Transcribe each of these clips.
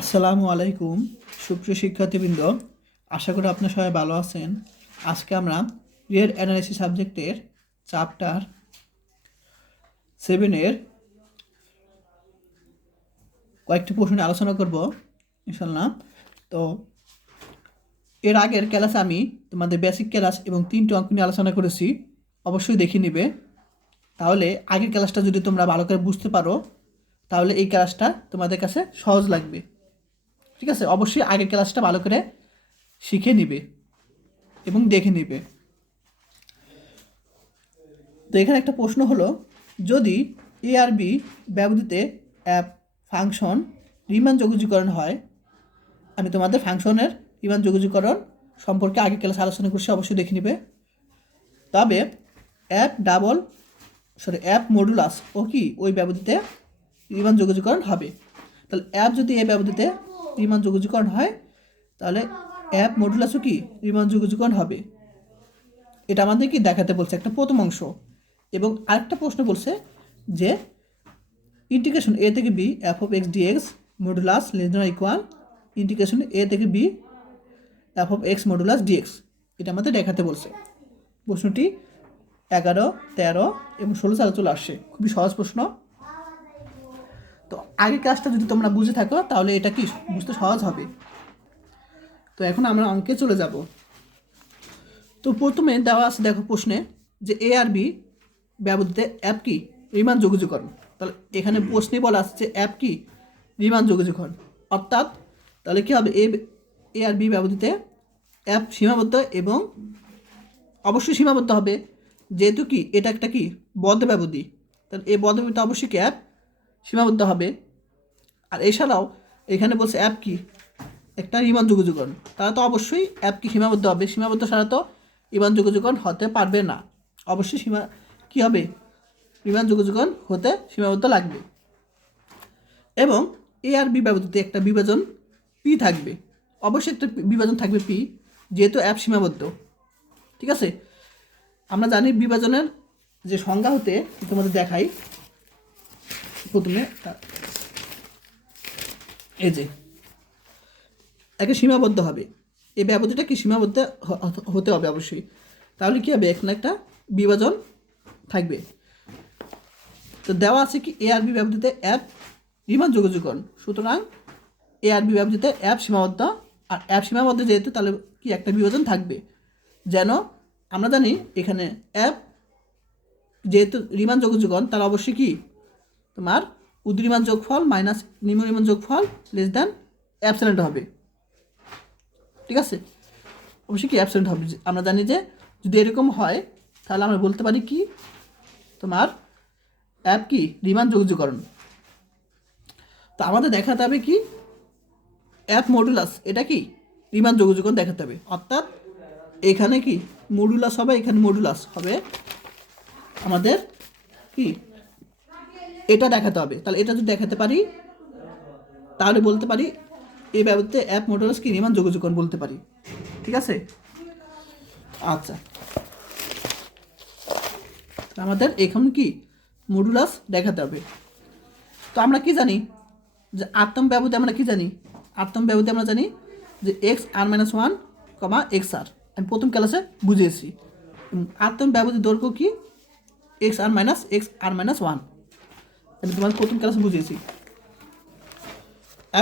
আসসালামু আলাইকুম সুপ্রিয় শিক্ষার্থীবৃন্দ, আশা করি আপনারা সবাই ভালো আছেন। আজকে আমরা রিয়েল অ্যানালাইসিস সাবজেক্টের চ্যাপ্টার 7-এর কয়েকটি প্রশ্ন নিয়ে আলোচনা করব ইনশাল্লাহ। তো এর আগের ক্লাসে আমি তোমাদের বেসিক ক্লাস এবং 3টি অঙ্ক নিয়ে আলোচনা করেছি, অবশ্যই দেখে নিবে। তাহলে আগের ক্লাসটা যদি তোমরা ভালো করে বুঝতে পারো তাহলে এই ক্লাসটা তোমাদের কাছে সহজ লাগবে। ঠিক আছে, অবশ্যই আগের ক্লাসটা ভালো করে শিখে নিবে এবং দেখে নিবে। তো এখানে একটা প্রশ্ন হলো, যদি এ আর বি ব্যবহৃতে অ্যাপ ফাংশন রিমান যোগজীকরণ হয়। আমি তোমাদের ফাংশনের রিমান যোগজীকরণ সম্পর্কে আগে ক্লাস আলোচনা করছি, অবশ্যই দেখে নিবে। তবে অ্যাপ মডুলাস ও কি ওই ব্যবহৃতে রিমান যোগজীকরণ হবে। তাহলে অ্যাপ যদি এ ব্যবহৃতে রিমান যোগজীকরণ হয় তাহলে অ্যাপ মডুলাসও কি রিমান যোগজীকরণ হবে। এটা আমাদের কি দেখাতে বলছে একটা প্রথম অংশ। এবং আরেকটা প্রশ্ন বলছে যে ইন্টিগ্রেশন এ থেকে B f of x dx modulus less than equal integration এ থেকে B f of x modulus dx, এটা আমাদের দেখাতে বলছে। প্রশ্নটি 11, 13 এবং 16 সালে চলে আসছে, খুবই সহজ প্রশ্ন। তো আগের কাজটা যদি তোমরা বুঝে থাকো তাহলে এটা কি বুঝতে সহজ হবে। তো এখন আমরা অঙ্কে চলে যাব। তো প্রথমে দেওয়া আছে দেখো প্রশ্নে যে এ আর বি ব্যবহৃত অ্যাপ কি রিমান যোগজীকরণ। তাহলে এখানে প্রশ্নে বলা আছে যে অ্যাপ কি রিমান যোগজীকরণ, অর্থাৎ তাহলে কী হবে, এ আর বি ব্যবহৃত অ্যাপ সীমাবদ্ধ এবং অবশ্যই সীমাবদ্ধ হবে, যেহেতু কি এটা একটা কি বদ্ধ ব্যবধি। তাহলে এই বদ্ধ ব্যবধি অবশ্যই কি অ্যাপ সীমাবদ্ধ হবে। আর এছাড়াও এখানে বলছে অ্যাপ কি একটা রিমান যোগজীকরণ, তারা তো অবশ্যই অ্যাপ কি সীমাবদ্ধ হবে, সীমাবদ্ধ ছাড়া তো রিমান যোগজীকরণ হতে পারবে না। অবশ্যই কী হবে, রিমান যোগজীকরণ হতে সীমাবদ্ধ লাগবে। এবং এ আর বি ব্যবহৃত একটা বিভাজন পি থাকবে, অবশ্যই একটা বিভাজন থাকবে পি, যেহেতু অ্যাপ সীমাবদ্ধ। ঠিক আছে, আমরা জানি বিভাজনের যে সংজ্ঞা হতে তোমাদের দেখাই। প্রথমে এই যে একে সীমাবদ্ধ হবে, এই ব্যবধিটা কি সীমাবদ্ধ হতে হবে অবশ্যই, তাহলে কী হবে এখানে একটা বিভাজন থাকবে। তো দেওয়া আছে কি এ আর বি ব্যবহৃত অ্যাপ রিমান যোগজীকরণ, সুতরাং এ আর বি ব্যবহৃত অ্যাপ সীমাবদ্ধ, আর অ্যাপ সীমাবদ্ধ যেহেতু তাহলে কি একটা বিভাজন থাকবে। যেন আমরা জানি এখানে অ্যাপ যেহেতু রিমান যোগজীকরণ, তার অবশ্যই কি তোমার উদ্রিমান যোগফল মাইনাস নিম্নরিমান যোগফল লেস দ্যান অ্যাবসেন্ট হবে। ঠিক আছে, অবশ্যই কি অ্যাবসেন্ট হবে। আমরা জানি যে যদি এরকম হয় তাহলে আমরা বলতে পারি কি তোমার অ্যাপ কি রিমান যোগজীকরণ। তো আমাদের দেখাতে হবে কি অ্যাপ মডুলাস, এটা কি রিমান যোগজীকরণ দেখাতে হবে, অর্থাৎ এখানে কি মডুলাস হবে, এখানে মডুলাস হবে, আমাদের কি এটা দেখাতে হবে। তাহলে এটা যদি দেখাতে পারি তাহলে বলতে পারি এই ব্যবহৃত অ্যাপ মডুলাস কি রিমান যোগজীকরণ বলতে পারি। ঠিক আছে, আচ্ছা আমাদের এখন কি মডুলাস দেখাতে হবে। তো আমরা কি জানি যে আত্ম ব্যবধি, আমরা কি জানি আত্ম ব্যবধি আমরা জানি যে এক্স আর মাইনাস ওয়ান কমা এক্স আর, আমি প্রথম ক্লাসে বুঝিয়েছি। আত্ম ব্যবধি দৈর্ঘ্য কি এক্স আর মাইনাস ওয়ান, আমি তোমার প্রথম ক্লাসে বুঝিয়েছি।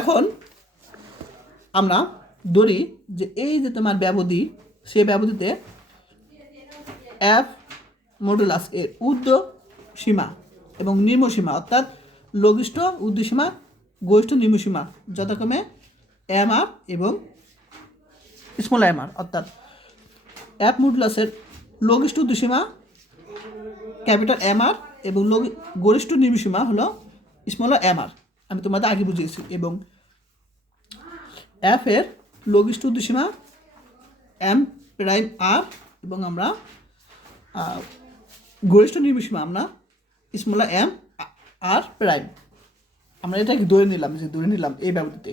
এখন আমরা ধরি যে এই যে তোমার ব্যবধি, সে ব্যবধিতে অ্যাপ মডুলাস এর ঊর্ধ্ব সীমা এবং নিম্ন সীমা, অর্থাৎ লঘিষ্ঠ ঊর্ধ্ব সীমা গরিষ্ঠ নিম্ন সীমা যথাক্রমে এম আর এবং স্মল এম আর, অর্থাৎ অ্যাপ মডুলাসের লঘিষ্ঠ ঊর্ধ্ব সীমা ক্যাপিটাল এম আর এবং গরিষ্ঠ নিম্ন সীমা হলো স্মল এম আর, আমি তোমাদের আগে বুঝিয়েছি। এবং এফ এর লঘিষ্ঠ ঊর্ধ্ব সীমা এম প্রাইম আর এবং আমরা গরিষ্ঠ নিম্ন সীমা আমরা স্মল এম আর প্রাইম, আমরা এটাকে ধরে নিলাম এই ব্যবধিতে।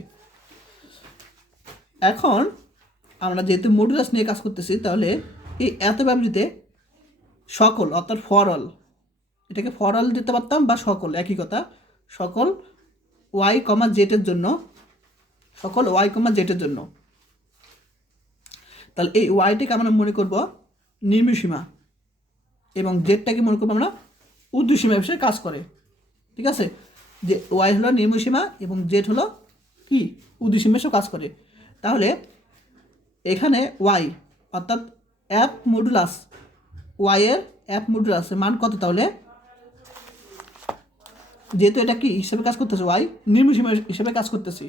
এখন আমরা যেহেতু মডুলাস নিয়ে কাজ করতেছি, তাহলে এই এত ব্যবধিতে সকল অর্থাৎ ফর অল, এটাকে ফর অল দিতে পারতাম বা সকল একই কথা, সকল ওয়াই কমা জেটের জন্য সকল ওয়াই কমা জেটের জন্য। তাহলে এই ওয়াইটাকে আমরা মনে করব নির্মসীমা এবং জেডটাকে মনে করবো আমরা ঊর্ধ্বসীমা হিসেবে কাজ করে। ঠিক আছে, যে ওয়াই হলো নির্মসীমা এবং জেড হলো কি ঊর্ধ্বসীমা হিসেবে কাজ করে। তাহলে এখানে ওয়াই অর্থাৎ এফ মডুলাস ওয়াইয়ের এফ মডুলাসের মান কত? তাহলে যেহেতু এটা কি হিসেবে কাজ করতেছে ওয়াই নির্মসীমা হিসেবে কাজ করতেছি,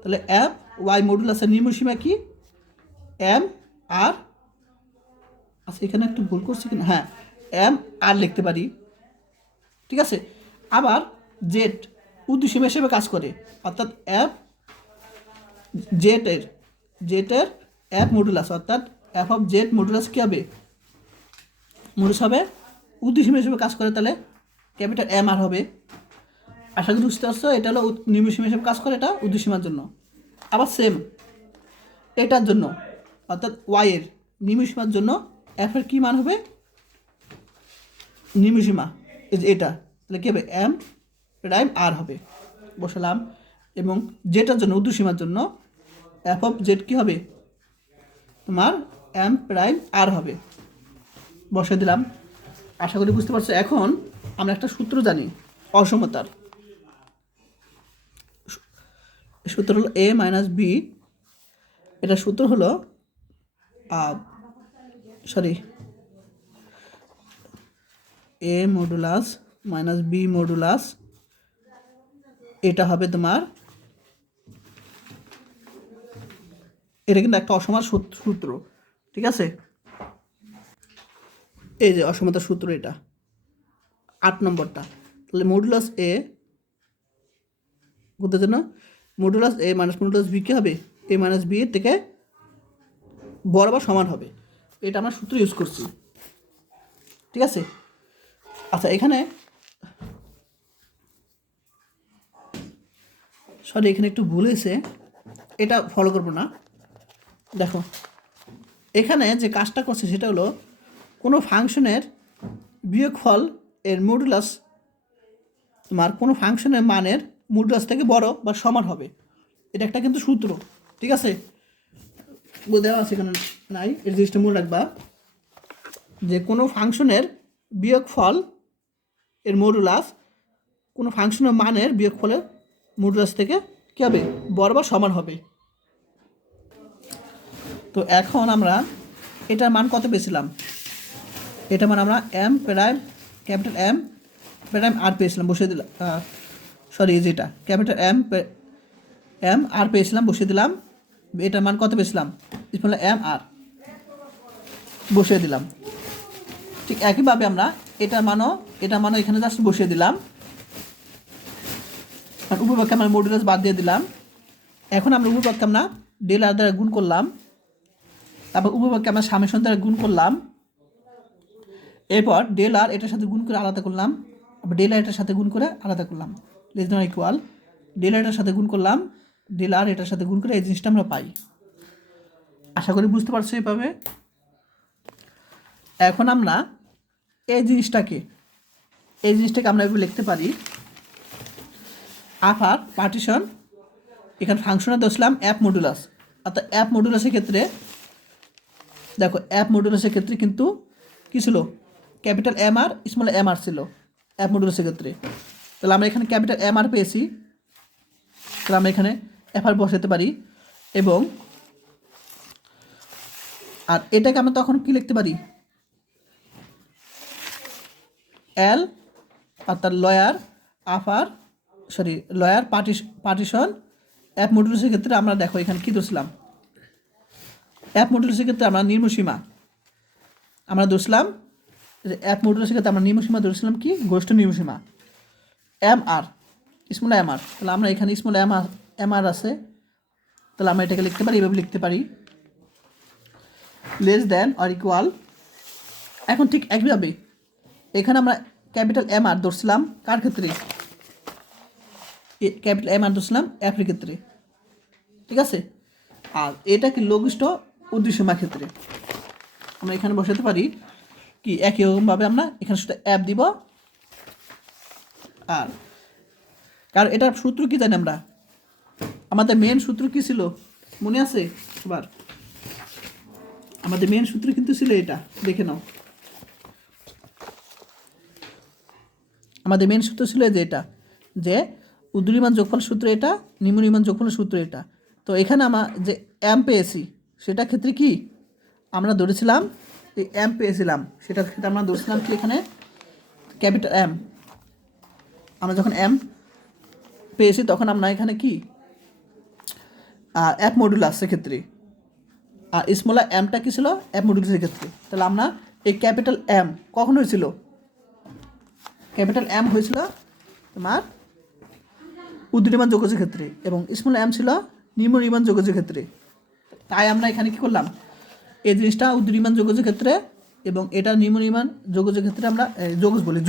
তাহলে এফ ওয়াই মডুলাসের নির্মসীমা কি এম আর, আচ্ছা এখানে একটু ভুল করছি কিনা, হ্যাঁ এম আর লিখতে পারি। ঠিক আছে, আবার জেড ঊর্ধ্বসীমা হিসেবে কাজ করে অর্থাৎ এফ জেটের এফ মডুলাস অর্থাৎ এফ অফ জেড মডুলাস কী হবে? মডুলাস হবে ঊর্ধ্বসীমা হিসেবে কাজ করে, তাহলে ক্যাপিটাল এম আর হবে। আশা করি বুঝতে পারছো, এটা হলো নির্মসীমা হিসেবে কাজ করে, এটা ঊর্ধ্বসীমার জন্য। আবার সেম এটার জন্য অর্থাৎ ওয়াইয়ের নির্মসীমার জন্য এফ এর কী মান হবে? নির্মসীমা এই যে এটা, তাহলে কী হবে? এম প্রাইম আর হবে, বসালাম। এবং জেটার জন্য ঊর্ধ্বসীমার জন্য এফ অফ জেড কী হবে? তোমার এম প্রাইম আর হবে, বসে দিলাম। আশা করি বুঝতে পারছো। এখন আমরা একটা সূত্র জানি অসমতার, সূত্র হলো এ মাইনাস বি। এটা সূত্র হলো এ মডুলাস মাইনাস বি মডুলাস, এটা হবে তোমার, এটা কিন্তু একটা অসমার সূত্র। ঠিক আছে, এই যে অসমতার সূত্র, এটা 8 নম্বরটা। তাহলে মডুলাস এ করতে জন্য modulus a minus modulus b কী হবে? এ মাইনাস বি এর থেকে বড় বা সমান হবে, এটা আমরা সূত্র ইউজ করছি। ঠিক আছে, আচ্ছা এখানে এখানে একটু ভুল হয়েছে, এটা ফলো করবো না। দেখো এখানে যে কাজটা করছে সেটা হলো কোনো ফাংশনের বিয়োগফল এর মডুলাস তোমার কোনো ফাংশনের মানের মডুলাস থেকে বড় বা সমান হবে, এটা একটা কিন্তু সূত্র। ঠিক আছে, দেওয়া আছে এখানে নাই, এই জিনিসটা মনে রাখবা যে কোনো ফাংশনের বিয়োগফল এর মডুলাস কোনো ফাংশনের মানের বিয়োগফলের মডুলাস থেকে কী হবে? বড় বা সমান হবে। তো এখন আমরা এটার মান কত পেয়েছিলাম? এটার মান আমরা M prime capital M prime আর পেয়েছিলাম, বসিয়ে দিলাম। যেটা ক্যাপিটাল এম আর পেয়েছিলাম, বসিয়ে দিলাম। এটার মান কত পেয়েছিলাম? এম আর বসিয়ে দিলাম। ঠিক একইভাবে আমরা এটার মানও এখানে জাস্ট বসিয়ে দিলাম, উপপক্ষে আমরা মডুলাস বাদ দিয়ে দিলাম। এখন আমরা উপপক্ষে আমরা ডেল আর দ্বারা গুণ করলাম, তারপর উপপক্ষে আমরা সামেশন দ্বারা গুণ করলাম, এরপর ডেল আর এটার সাথে গুণ করে আলাদা করলাম, আবার ডেল আর এটার সাথে গুণ করে আলাদা করলাম, লেস দ্যান ইকুয়াল ডেল আর এটার সাথে গুণ করলাম, ডেল আর এটার সাথে গুণ করে এই জিনিসটা আমরা পাই। আশা করি বুঝতে পারছো এইভাবে। এখন আমরা এই জিনিসটাকে আমরা এভাবে লিখতে পারি, আফার পার্টিশন, এখানে ফাংশনে দোষলাম অ্যাপ মডুলাস, অর্থাৎ অ্যাপ মডুলাসের ক্ষেত্রে দেখো অ্যাপ মডুলাসের ক্ষেত্রে কিন্তু কী ছিল? Capital M R small M R ছিল অ্যাপ মডুলাসের ক্ষেত্রে। তাহলে আমরা এখানে ক্যাপিটাল এম আর পেয়েছি, তাহলে আমরা এখানে এফ আর বসাতে পারি। এবং আর এটাকে আমরা তখন কি লিখতে পারি? এল অর্থাৎ লয়ার পার্টিশন অ্যাপ মডুলাসের ক্ষেত্রে আমরা দেখো এখানে কী ধরছিলাম? অ্যাপ মডুলাসের ক্ষেত্রে আমরা নির্মসীমা আমরা ধরছিলাম, অ্যাপ মডুলাসের ক্ষেত্রে আমরা নির্মসীমা ধরছিলাম কি? গোষ্ঠ নির্মসীমা M R small M R. তাহলে আমরা এখানে স্মল এম আর আছে, তাহলে আমরা এটাকে লিখতে পারি, এভাবে লিখতে পারি, লেস দ্যান অর ইকুয়াল। এখন ঠিক একইভাবে এখানে আমরা ক্যাপিটাল এম আর ধরছিলাম কার ক্ষেত্রে? ক্যাপিটাল এম আর ধরছিলাম এফের ক্ষেত্রে। ঠিক আছে, আর এটা কি লঘিষ্ঠ ঊর্ধ্বসীমার ক্ষেত্রে আমরা এখানে বসাতে পারি কি একই রকমভাবে আমরা এখানে সেটা অ্যাপ দিব। আর কারণ এটার সূত্র কি জানি আমরা? আমাদের মেন সূত্র কি ছিল মনে আছে সবার? আমাদের মেন সূত্র কিন্তু ছিল এটা, দেখে নাও। আমাদের মেন সূত্র ছিল যে এটা, যে উদ্ধৃমান যোগফল সূত্র এটা, নিম্নরিমান যোগফল সূত্র এটা। তো এখানে আমরা যে এম পেয়েছি সেটার ক্ষেত্রে কি আমরা ধরেছিলাম, এই এম পেয়েছিলাম সেটার ক্ষেত্রে আমরা ধরেছিলাম কি এখানে ক্যাপিটাল এম। আমরা যখন এম পেয়েছি তখন আমরা এখানে কি অ্যাপ মডুলাস সেক্ষেত্রে, আর স্মল এমটা কী ছিল অ্যাপ মডুলাসের ক্ষেত্রে। তাহলে আমরা এই ক্যাপিটাল এম কখন হয়েছিল? ক্যাপিটাল এম হয়েছিল তোমার উদ্ধৃমান যৌগজের ক্ষেত্রে এবং স্মল এম ছিল নিম্নরিমান যৌগজের ক্ষেত্রে। তাই আমরা এখানে কি করলাম, এই জিনিসটা উদ্ধৃমান যৌগজের ক্ষেত্রে এবং এটা নিম্নরিমান যৌগজের ক্ষেত্রে আমরা যৌগজ বলি,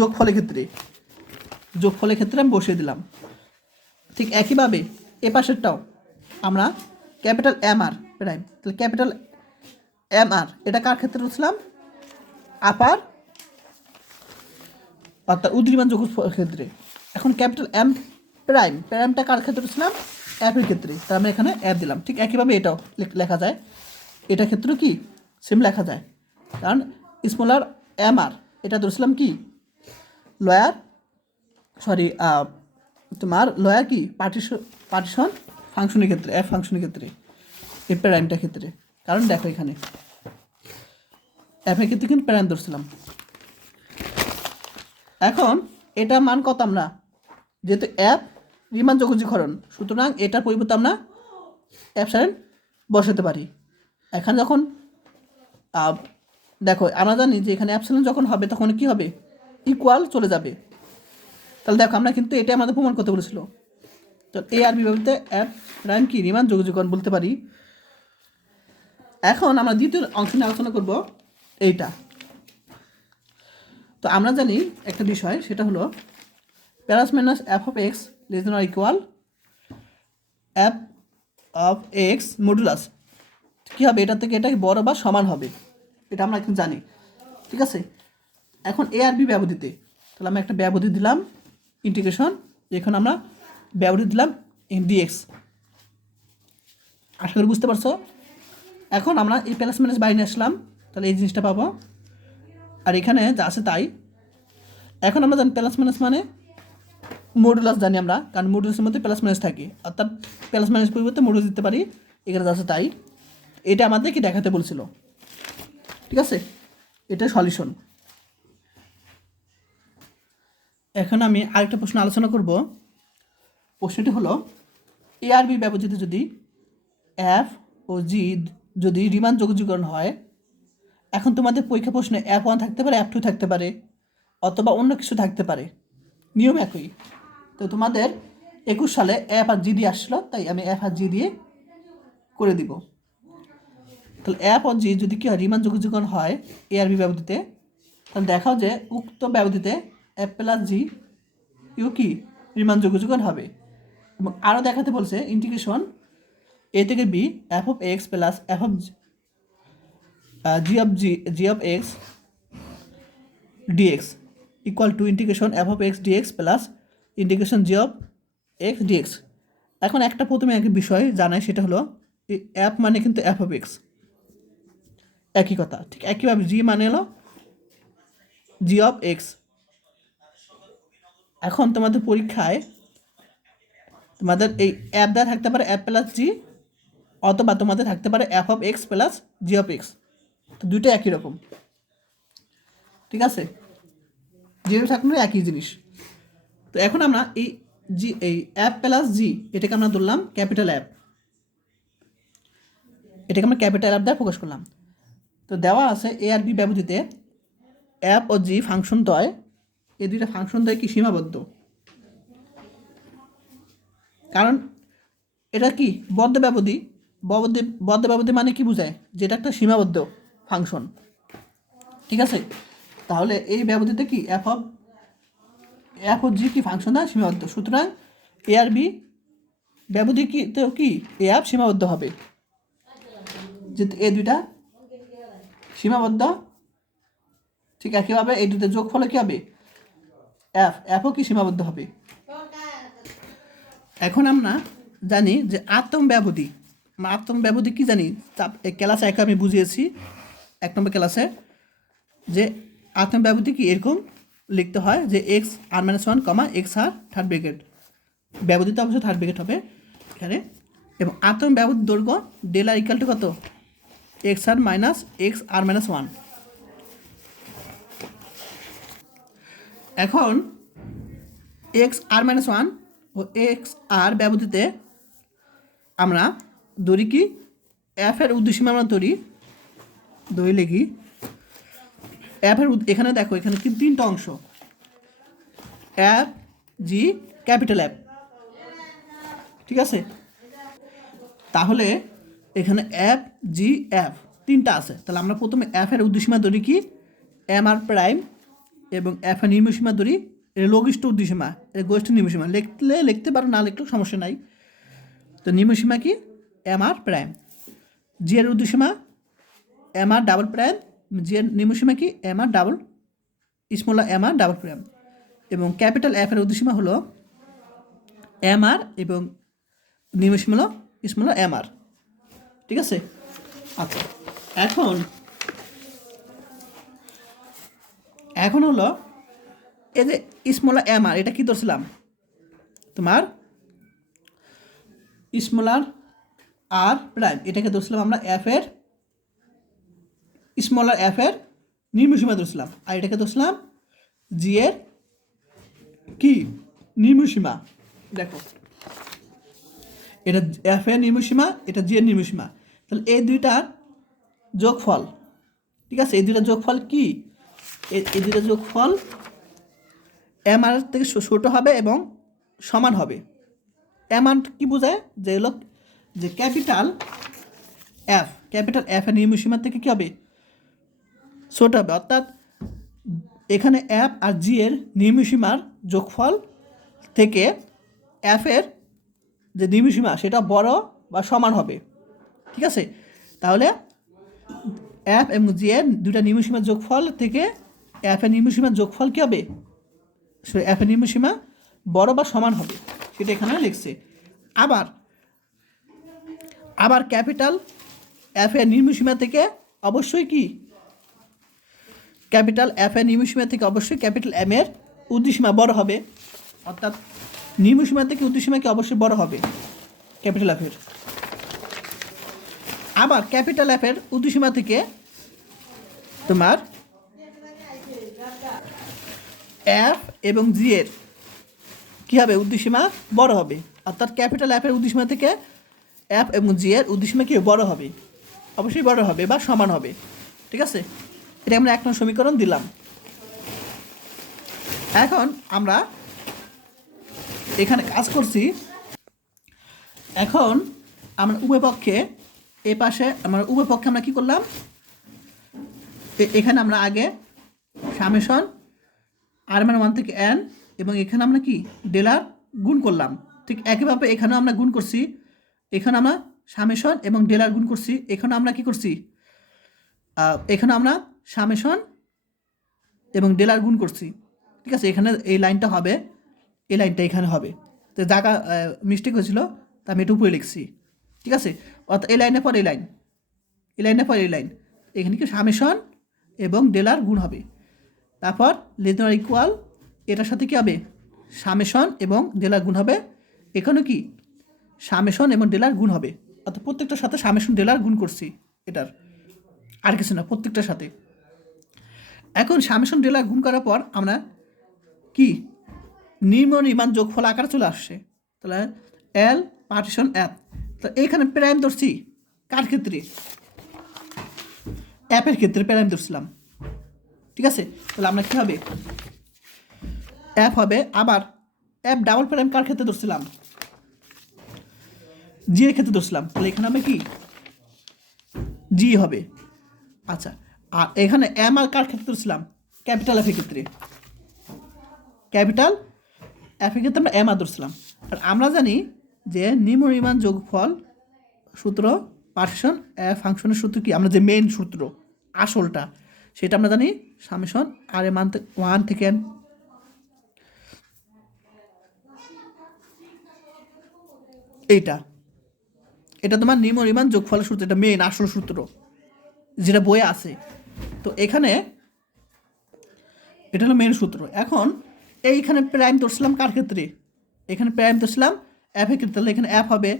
যোগফলের ক্ষেত্রে আমি বসিয়ে দিলাম। ঠিক একইভাবে এ পাশেরটাও আমরা ক্যাপিটাল এম আর প্রাইম, তাহলে ক্যাপিটাল এম আর এটা কার ক্ষেত্রে ধরছিলাম? আপার অর্থাৎ উদ্ধৃমান যৌগজ ক্ষেত্রে। এখন ক্যাপিটাল এম প্রাইমটা কার ক্ষেত্রে ধরছিলাম? অ্যাপের ক্ষেত্রে, তার আমরা এখানে অ্যাপ দিলাম। ঠিক একইভাবে এটাও লেখা যায়, এটার ক্ষেত্রেও কি সেম লেখা যায়, কারণ স্মলার এম আর এটা ধরছিলাম কি লয়ার তোমার লয়ার কি পার্টিশন ফাংশনের ক্ষেত্রে, এফ ফাংশনের ক্ষেত্রে, এই প্যারাইমটার ক্ষেত্রে। কারণ দেখো এখানে এফের ক্ষেত্রে কিন্তু প্যারাইম ধরছিলাম। এখন এটা মান কত আমরা, যেহেতু অ্যাপ রিমান যোগজীকরণ, সুতরাং এটার পরিবর্তে আমরা অ্যাপসাইলেন্ট বসাতে পারি। এখন যখন দেখো আমরা জানি যে এখানে অ্যাপসাইলেন্ট যখন হবে তখন কি হবে, ইকুয়াল চলে যাবে। তাহলে দেখো আমরা কিন্তু এটা আমাদের প্রমাণ করতে বলেছিল। তো এ আর বি বলতে অ্যাপ রাইম কি রিমান যোগজীকরণ বলতে পারি। এখন আমরা দ্বিতীয় অংশ নিয়ে আলোচনা করব এইটা। তো আমরা জানি একটা বিষয়, সেটা হলো plus minus f of x less than or equal f of x modulus কী হবে, এটা থেকে এটা বড় বা সমান হবে, এটা আমরা এখন জানি। ঠিক আছে, এখন এ আর বি ব্যবধিতে, তাহলে আমরা একটা ব্যবধি দিলাম ইন্টিগ্রেশন, এখন আমরা ব্যবধি দিলাম ডিএক্স। আশা করি বুঝতে পারছো। এখন আমরা এই প্লাস মাইনাস বাইরে নিয়ে আসলাম, তাহলে এই জিনিসটা পাবো, আর এখানে যা আছে তাই। এখন আমরা জানি প্লাস মাইনাস মানে মডুলাস জানি আমরা, কারণ মডুলাসের মধ্যে প্লাস মাইনাস থাকে, অর্থাৎ প্লাস মাইনাস পরিবর্তে মডুলাস দিতে পারি, এখানে যা আছে তাই। এটা আমাদের কি দেখাতে বলছিল। ঠিক আছে, এটা সলিউশন। এখন আমি আরেকটা প্রশ্ন আলোচনা করব। প্রশ্নটি হলো এ আর বি ব্যবহৃত যদি এফ ও জি যদি রিমান যোগজীকরণ হয়, এখন তোমাদের পরীক্ষা প্রশ্নে F1 থাকতে পারে, F2 থাকতে পারে, অথবা অন্য কিছু থাকতে পারে, নিয়ম একই। তো তোমাদের 21 সালে এফ আর জি দিয়ে আসছিলো, তাই আমি এফ আর জি দিয়ে করে দিব। তাহলে এফ ও জি যদি কি হয় রিমান যোগজীকরণ হয় এ আর বি ব্যবধিতে, তাহলে দেখাও যে উক্ত ব্যবধিতে এফ প্লাস জি ইউ কি রিমান যোগজীকরণ হবে। এবং আরও দেখাতে বলছে ইন্টিগ্রেশন এ থেকে B f of x plus f of g of x dx equal to integration f of x dx plus integration g of x dx. এখন একটা প্রথমে এক বিষয় জানাই, সেটা হলো এফ মানে কিন্তু এফ অফ এক্স, একই কথা। ঠিক একইভাবে জি মানে হলো জি অফ এক্স। এখন তোমাদের পরীক্ষায় তোমাদের এই অ্যাপ দেওয়া থাকতে পারে এফ প্লাস জি, অথবা তোমাদের থাকতে পারে F of x plus G of x, তো দুইটা একই রকম। ঠিক আছে, যেটা থাকলে একই জিনিস। তো এখন আমরা এই অ্যাপ প্লাস জি এটাকে আমরা ধরলাম ক্যাপিটাল অ্যাপ, এটাকে আমরা ক্যাপিটাল অ্যাপ দ্বারা প্রকাশ করলাম। তো দেওয়া আছে এ আর বি ব্যবধিতে অ্যাপ ও জি ফাংশন দ্বয়, এই দুইটা ফাংশন দ্বয় কি সীমাবদ্ধ, কারণ এটা কি বদ্ধ ব্যবধি মানে কি বোঝায়, যেটা একটা সীমাবদ্ধ ফাংশন। ঠিক আছে, তাহলে এই ব্যবধিতে কি এফ ও জি কি ফাংশন দ্বারা সীমাবদ্ধ, সুতরাং এ আর বি ব্যবধি কিতেও কি এ অ্যাপ সীমাবদ্ধ হবে, যেহেতু এই দুইটা সীমাবদ্ধ। ঠিক একইভাবে এই দুটো যোগ ফলে কী হবে, এফও কি সীমাবদ্ধ হবে। এখন আমরা জানি যে আত্ম ব্যবধি, আমরা আত্ম ব্যবধি কী জানি, ক্লাসে একে আমি বুঝিয়েছি 1 নম্বর ক্লাসে, যে আত্ম ব্যবধি কি এরকম লিখতে হয় যে এক্স আর মাইনাস 1 কমা এক্স আর থার্ড ব্র্যাকেট, ব্যবধিটা অবশ্যই থার্ড ব্র্যাকেট হবে এখানে, এবং আত্ম ব্যবধি দৈর্ঘ্য ডেল আর ইকাল টু কত, এক্স আর মাইনাস 1। এখন এক্স আর মাইনাস 1 ও এক্স আর ব্যবধিতে আমরা ধরি কি এফ এর উদ্দেশ্যে আমরা ধরি লিখি এফ এর এখানে দেখো এখানে কিন্তু 3টা অংশ, এফ জি ক্যাপিটাল এফ, ঠিক আছে। তাহলে এখানে এফ জি এফ 3টা আছে, তাহলে আমরা প্রথমে এফ এর উদ্দেশ্যীমা ধরি কি এম আর প্রাইম, এবং এফ এর নির্মসীমা ধরি লঘিষ্ঠ উদ্দেশ্যীমা, গোষ্ঠী নির্মসীমা, লিখতে পারো, না লিখলেও সমস্যা নাই। তো নির্মসীমা কি এম আর প্রাইম, জি এর উদ্দেশ্যীমা এম আর ডাবল প্রাইম, জি এর নির্মসীমা কি M R double small M R double prime, এবং ক্যাপিটাল এফ এর উদ্দেশ্যীমা হলো এম আর এবং নির্মসীমা হলো স্মল এম আর, ঠিক আছে। আচ্ছা, এখন হলো এই যে স্মল এম আর, এটা কি ধরছিলাম তোমার স্মলার আর প্রাইম, এটাকে ধরছিলাম আমরা এফ এর স্মলার এফ এর নির্মসীমা ধরছিলাম, আর এটাকে ধরছিলাম জি এর কি নির্মসীমা। দেখো এটা এফ এর নির্মসীমা, এটা জি এর নির্মসীমা, তাহলে এই দুইটার যোগফল, ঠিক আছে, এই দুইটার যোগফল কি, এই দুইটার যোগফল এম আর থেকে ছোট হবে এবং সমান হবে। এম আর কি বোঝায়, যে হলো যে ক্যাপিটাল এফ এর নির্মসীমা থেকে কী হবে ছোট হবে, অর্থাৎ এখানে এফ আর জি এর নির্মসীমার যোগফল থেকে এফ এর যে নির্মসীমা সেটা বড় বা সমান হবে, ঠিক আছে। তাহলে এফ এবং জি এর দুইটা নির্মসীমার যোগফল থেকে এফ এর নির্মসীমার যোগফল কী হবে, এফ এর নির্মসীমা বড় বা সমান হবে, সেটা এখানে লিখছে। আবার ক্যাপিটাল এফ এর নির্মসীমা থেকে অবশ্যই কি ক্যাপিটাল এফ এর নির্মসীমা থেকে অবশ্যই ক্যাপিটাল এম এর উদ্দেশ্যীমা বড় হবে, অর্থাৎ নির্মসীমা থেকে উদ্দেশ্যীমা কি অবশ্যই বড় হবে ক্যাপিটাল এফ এর। আবার ক্যাপিটাল এফ এর উদ্দেশ্যীমা থেকে তোমার এফ এবং জি এর কী হবে উদ্দেশ্যীমা বড় হবে, অর্থাৎ ক্যাপিটাল এফ এর উদ্দেশ্যীমা থেকে এফ এবং জি এর উদ্দেশ্যীমা কি বড় হবে, অবশ্যই বড় হবে বা সমান হবে, ঠিক আছে। এটা আমরা 1 নং সমীকরণ দিলাম। এখন আমরা এখানে কাজ করছি, এখন আমরা উভয় পক্ষে এ পাশে আমরা উভয় পক্ষে আমরা কি করলাম, এখানে আমরা আগে সামেশন আর মানে 1 থেকে n, এবং এখানে আমরা কি ডেলার গুণ করলাম, ঠিক একইভাবে এখানেও আমরা গুণ করছি, এখানে আমরা সামেশন এবং ডেলার গুণ করছি, এখানে আমরা কি করছি, এখানে আমরা সামেশন এবং ডেলার গুণ করছি, ঠিক আছে। এখানে এই লাইনটা হবে, এই লাইনটা এখানে হবে, তো জায়গা মিস্টেক হয়েছিল, তা আমি এটা উপরে লিখছি, ঠিক আছে। অর্থাৎ এই লাইনের পর এই লাইন, এই লাইনের পর এই লাইন, এখানে কি সামেশন এবং ডেলার গুণ হবে, তারপর লেস দেন অর ইকুয়াল, এটার সাথে কী হবে সামেশন এবং ডেলার গুণ হবে, এখানে কি সামেশন এবং ডেলার গুণ হবে, অর্থাৎ প্রত্যেকটার সাথে সামেশন ডেলার গুণ করছি, এটার আর কিছু না, প্রত্যেকটার সাথে। এখন সামেশন ডেলার গুণ করার পর আমরা কি নির্মাণ যোগফল আকারে চলে আসছে, তাহলে এল পার্টিশন এফ, তো এইখানে প্রাইম ধরছি কার ক্ষেত্রে, অ্যাপের ক্ষেত্রে প্রাইম ধরছিলাম, ঠিক আছে। তাহলে আমরা কী হবে অ্যাপ হবে, আবার অ্যাপ ডাবল প্রাইম কার ক্ষেত্রে ধরছিলাম, জি এর ক্ষেত্রে ধরছিলাম, তাহলে এখানে হবে কি জি হবে। আচ্ছা, আর এখানে এম আর কার ক্ষেত্রে ধরছিলাম, ক্যাপিটাল এফের ক্ষেত্রে, ক্যাপিটাল এফের ক্ষেত্রে আমরা এম আর ধরছিলাম। আর আমরা জানি যে নিম্ন যোগফল সূত্র পার্টিশন এফ ফাংশনের সূত্র কি, আমরা যে মেইন সূত্র আসলটা সেটা আমরা জানি সামেশন আর এ মান 1 থেকে n, এইটা এটা তোমার নিম্ন রিমান যোগফলের সূত্র, এটা মেইন আসল সূত্র যেটা বইয়ে আছে। তো এখানে এটা হলো মেইন সূত্র। এখন এইখানে প্রাইম ধরছিলাম কার ক্ষেত্রে, এখানে প্রাইম ধরছিলাম এফ এর ক্ষেত্রে, তাহলে এখানে এফ হবে।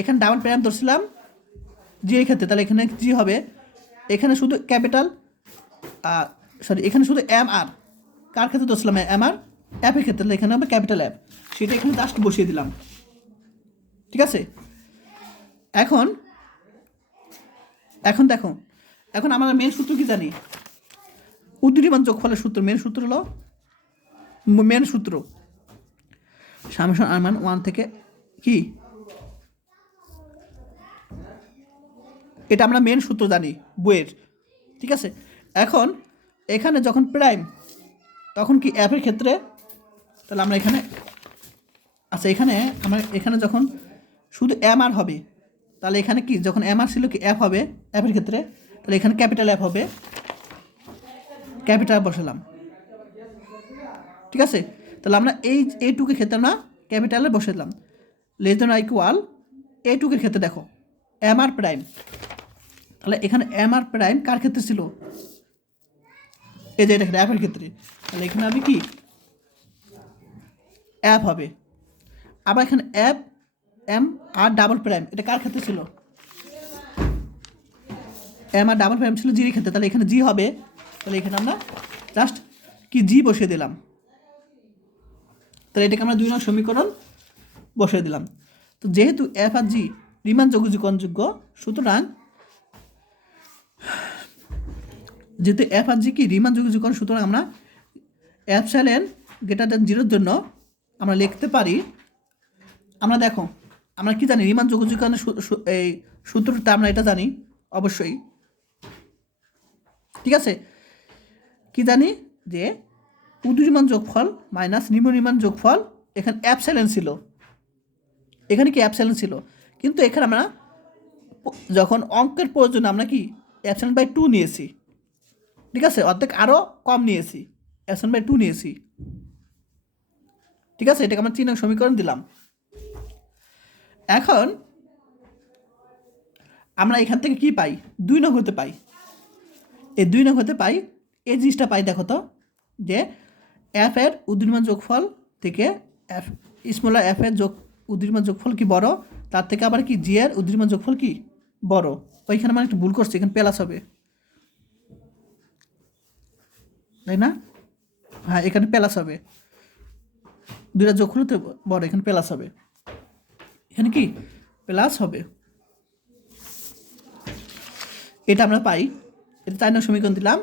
এখানে ডাবল প্রাইম ধরছিলাম জি এর ক্ষেত্রে, তাহলে এখানে জি হবে। এখানে শুধু ক্যাপিটাল সরি এখানে শুধু এম আর কার ক্ষেত্রে ধরছিলাম এম আর এফ এর ক্ষেত্রে, তাহলে এখানে হবে ক্যাপিটাল এফ, সেটা এখানে জাস্ট বসিয়ে দিলাম। ঠিক আছে, এখন এখন দেখো, এখন আমরা মেন সূত্র কি জানি, উদ্ধৃতিমান যোগফলের সূত্র। মেন সূত্র হলো মেন সূত্র সামেশন আর মান 1 থেকে কি, এটা আমরা মেন সূত্র জানি বইয়ের। ঠিক আছে, এখন এখানে যখন প্রাইম তখন কি এফ এর ক্ষেত্রে, তাহলে আমরা এখানে আচ্ছা এখানে আমরা এখানে যখন শুধু এম আর হবে, তাহলে এখানে কি যখন এম আর ছিল কি এফ হবে এফ এর ক্ষেত্রে, তাহলে এখানে ক্যাপিটাল এফ হবে, ক্যাপিটাল বসালাম। ঠিক আছে, তাহলে আমরা এই টুকের ক্ষেত্রে আমরা ক্যাপিটালে বসে দিলাম। লেস দেন ইকুয়াল এই টুকের ক্ষেত্রে দেখো এম আর প্রাইম, তাহলে এখানে এম আর প্রাইম কার ক্ষেত্রে ছিল, এই যে এটা এফ এর ক্ষেত্রে, তাহলে এখানে হবে কি এফ হবে। আবার এখানে F M R double prime এটা কার ক্ষেত্রে ছিল, এম আর ডাবল প্রাইম ছিল জির ক্ষেত্রে, তাহলে এখানে জি হবে। তাহলে এখানে আমরা জাস্ট কি জি বসিয়ে দিলাম, তাহলে এটাকে আমরা 2 নং সমীকরণ বসিয়ে দিলাম। তো যেহেতু এফ আর জি রিমান যোগ্য, সুতরাং যেহেতু এফ আর জি কি রিমান যোগ্য, সুতরাং আমরা এপসাইলন গ্রেটার দ্যান 0 জন্য আমরা লিখতে পারি, আমরা দেখো আমরা কি জানি রিমান যোগযোগের এই সূত্রটা আমরা এটা জানি অবশ্যই। ঠিক আছে, কি জানি যে উদ্ধৃতিমান যোগফল মাইনাস নিম্নরিমান যোগফল, এখানে অ্যাপসাইলন ছিল, এখানে কি অ্যাপসাইলন ছিল, কিন্তু এখানে আমরা যখন অঙ্কের প্রয়োজনে আমরা কি অ্যাপসাইলন বাই 2 নিয়েছি। ঠিক আছে, অর্ধেক আরও কম নিয়েছি, অ্যাপসাইলন বাই 2 নিয়েছি। ঠিক আছে, এটাকে আমরা 3 নং সমীকরণ দিলাম। এখন আমরা এখান থেকে কি পাই, 2 নং হতে পাই, এই 2 নং হতে পাই এই জিনিসটা পাই। দেখো তো যে এফ এর উদ্ধৃতিমান যোগফল থেকে এফ স্মল এফ এর উদ্ধৃতিমান যোগফল কি বড়, তার থেকে আবার কি জি এর উদ্ধৃতিমান যোগফল কি বড়। ওইখানে মানে একটু ভুল করছি, এখানে প্লাস হবে, তাই না? হ্যাঁ, এখানে প্লাস হবে, দুইটা যোগফল তো বড়, এখানে প্লাস হবে, এখানে কি প্লাস হবে। এটা আমরা পাই, এটা 4 নং সমীকরণ দিলাম।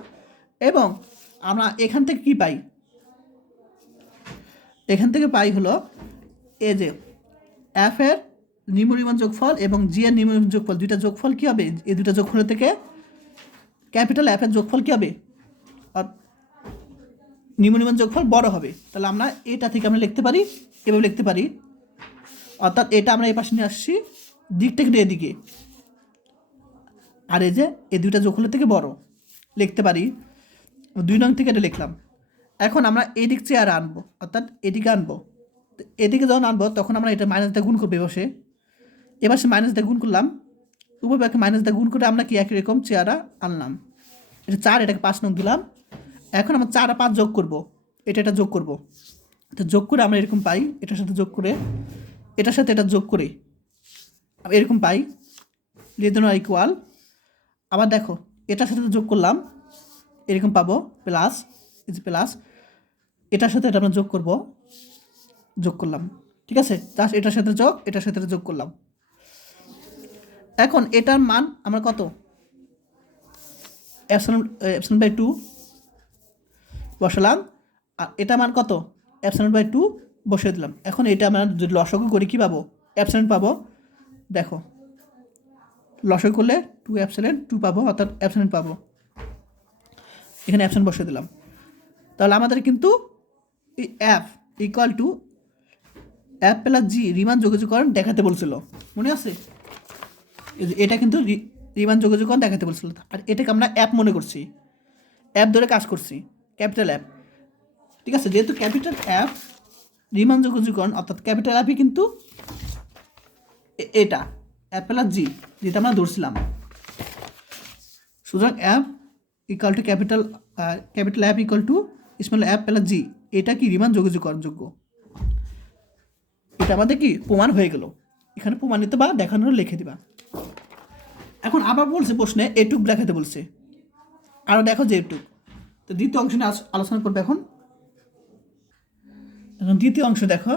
এবং আমরা এখান থেকে কি পাই, এখান থেকে পাই হলো এই যে এফ এর নিম্নরিমান যোগফল এবং জি এর নিম্নরিমান যোগফল, দুইটা যোগফল কি হবে, এই দুইটা যোগফলের থেকে ক্যাপিটাল এফ এর যোগফল কি হবে, নিম্নরিমান যোগফল বড় হবে। তাহলে আমরা এটা থেকে আমরা লিখতে পারি, এভাবে লিখতে পারি, অর্থাৎ এটা আমরা এই পাশে নিয়ে আসছি দিক থেকে এদিকে, আর এই যে এই দুইটা যোগফলের থেকে বড় লিখতে পারি। 2 নং থেকে এটা লিখলাম। এখন আমরা এদিক চেয়ার আনবো, অর্থাৎ এদিকে আনবো, এদিকে যখন আনবো তখন আমরা এটা মাইনাস দিয়ে গুণ করবো, বসে এবার সে মাইনাস দিয়ে গুণ করলাম, উভয় পক্ষে মাইনাস দিয়ে গুণ করে আমরা কি একই রকম চেয়ারা আনলাম। এটা 4, এটাকে 5 নং দিলাম। এখন আমরা 4 আর 5 যোগ করবো, এটা যোগ করবো, তো যোগ করে আমরা এরকম পাই, এটার সাথে যোগ করে এটার সাথে এটা যোগ করে এরকম পাই, লেস দেন ইকুয়াল। আবার দেখো এটার সাথে যোগ করলাম, এরকম পাবো প্লাস, এই যে প্লাস, এটার সাথে এটা আমরা যোগ করলাম। ঠিক আছে, জাস্ট এটার সাথে যোগ, এটার সাথে যোগ করলাম। এখন এটার মান আমরা কত, এপসাইলন বাই 2 বসালাম, আর এটা মান কত, এপসাইলন বাই 2 বসিয়ে দিলাম। এখন এটা আমরা যদি লসাগু করি কী পাবো, এপসাইলন পাবো। দেখো লসাগু করলে 2 এপসাইলন 2 পাবো, অর্থাৎ এপসাইলন পাবো, এখানে অ্যাপসাইলন বসিয়ে দিলাম। তাহলে আমাদের কিন্তু এই f equal to f plus g Riemann যোগাযোগকরণ দেখাতে বলছিল, মনে আছে? এটা কিন্তু রিমান যোগাযোগকরণ দেখাতে বলছিল, আর এটাকে আমরা অ্যাপ মনে করছি, অ্যাপ ধরে কাজ করছি, ক্যাপিটাল অ্যাপ। ঠিক আছে, যেহেতু ক্যাপিটাল অ্যাপ রিমান যোগাযোগকরণ, অর্থাৎ ক্যাপিটাল অ্যাপই কিন্তু এটা অ্যাপ প্লাস জি, যেটা আমরা ধরছিলাম। সুতরাং f equal to capital f equal to small f plus g, এটা কি রিমান যোগাযোগকরণযোগ্য। এটা আমাদের কি প্রমাণ হয়ে গেল। এখানে প্রমাণিত বা দেখানোর লিখে দিবা। এখন আবার বলছে প্রশ্নে এটুক দেখাতে বলছে, আরও দেখো যে এটুক। তো দ্বিতীয় অংশ নিয়ে আলোচনা করবে এখন। দ্বিতীয় অংশ দেখো,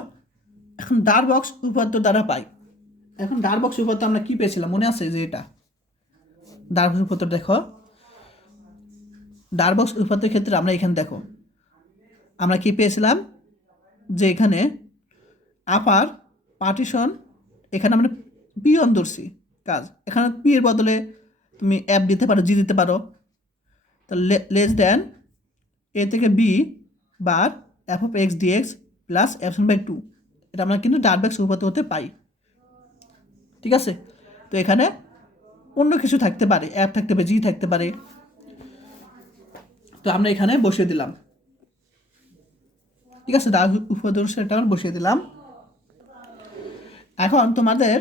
এখন ডার বক্স উপপাদ্য দ্বারা পাই। এখন ডার বক্স উপপাদ্য আমরা কি পেয়েছিলাম মনে আছে, যে এটা ডার বক্স উপপাদ্য। দেখো ডার বক্স উপপাদ্যের ক্ষেত্রে আমরা এখানে দেখো আমরা কি পেয়েছিলাম, যে এখানে আপার পার্টিশন, এখানে আমরা পি অন ধরছি কাজ, এখানে পি এর বদলে তুমি অ্যাপ দিতে পারো, জি দিতে পারো। তাহলে লেস দেন এ থেকে B bar f of x dx plus f by two, এটা আমরা কিন্তু ডার বক্স উপপাদ্য হতে পাই। ঠিক আছে, তো এখানে অন্য কিছু থাকতে পারে, অ্যাপ থাকতে পারে, জি থাকতে পারে। তো আমরা এখানে বসিয়ে দিলাম। ঠিক আছে, ডার উপপাদ্য সেটা আমরা বসিয়ে দিলাম। এখন তোমাদের